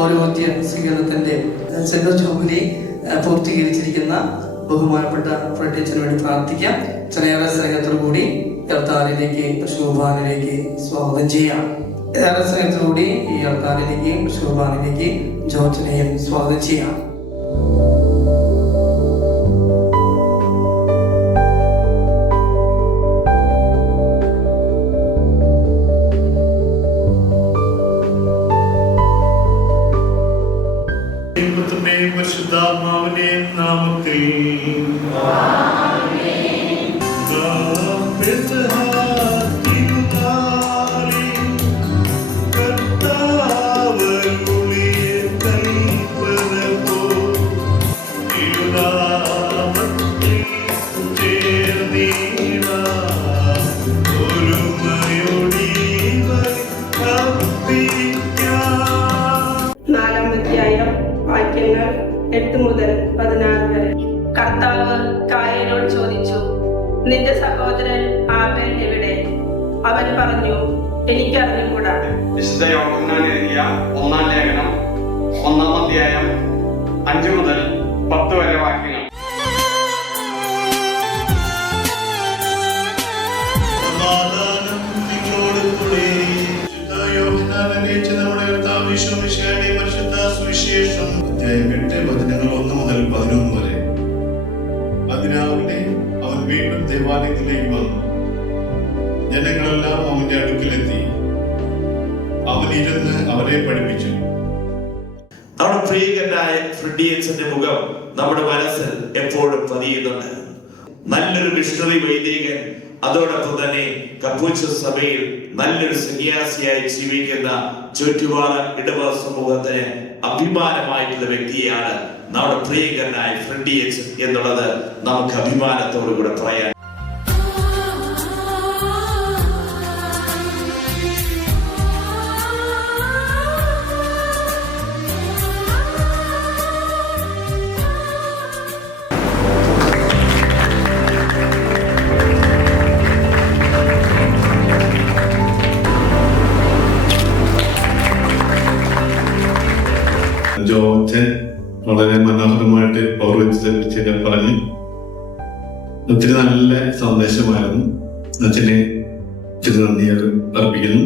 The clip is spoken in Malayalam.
പൗരോഹിത്യ സ്വീകരണത്തിൻ്റെ സെൻട്രൽ ജൂബിലി പൂർത്തീകരിച്ചിരിക്കുന്ന ബഹുമാനപ്പെട്ട ഫ്രെഡ്രിച്ചന് വേണ്ടി പ്രാർത്ഥിക്കാം. ചിലയേറെ സ്നേഹത്തോടുകൂടി അൾത്താരിലേക്ക് ശുഭവാനിലേക്ക് സ്വാഗതം ചെയ്യാം. ഏറെ സ്നേഹത്തോടുകൂടി ഈ അൾത്താരിലേക്ക് ശുഭവാനിലേക്ക് ജോർജിനെയും സ്വാഗതം ചെയ്യാം. പരിശുദ്ധാത്മാവിന്റെ നാമത്തിൽ വാക്യങ്ങൾ 8 മുതൽ 16 വരെ. കർത്താവ് കായനോട് ചോദിച്ചു, നിന്റെ സഹോദരൻ ആബേൽ എവിടെ? അവൻ പറഞ്ഞു, എനിക്കറിഞ്ഞുകൂടാ. വിശുദ്ധ യോഹന്നാൻ എഴുതിയ 1-ാം ലേഖനം 1-ാം അധ്യായം 5 മുതൽ 10 വരെ വാക്യങ്ങൾ. അതിരാവിലെ അവൻ വീണ്ടും ദേവാലയത്തിലേക്ക് വന്നു. ജനങ്ങളെല്ലാം അവന്റെ അടുക്കലെത്തി. അവൻ ഇരുന്ന് അവരെ പഠിപ്പിച്ചു. നമ്മുടെ പ്രിയങ്കരനായ ഫ്രെഡ്രിച്ചന്റെ മുഖം നമ്മുടെ മനസ്സിൽ എപ്പോഴും പതിയുന്നുണ്ട്. നല്ലൊരു മിഷണറി വൈദികൻ, അതോടൊപ്പം തന്നെ കപ്പൂച്ച സഭയിൽ നല്ലൊരു സന്യാസിയായി ജീവിക്കുന്ന ചുറ്റുപാട് ഇടവ സമൂഹത്തിന് അഭിമാനമായിട്ടുള്ള വ്യക്തിയാണ് നമ്മുടെ പ്രിയങ്കരനായ ഫ്രെഡ്രിച്ചൻ എന്നുള്ളത് നമുക്ക് അഭിമാനത്തോടു കൂടെ പറയാം. ജോർജ് വളരെ മനോഹരമായിട്ട് പൗരോഹിത്യത്തെ പറഞ്ഞ് ഒത്തിരി നല്ല സന്ദേശമായിരുന്നു. അച്ഛനെ നന്ദി അർപ്പിക്കുന്നു.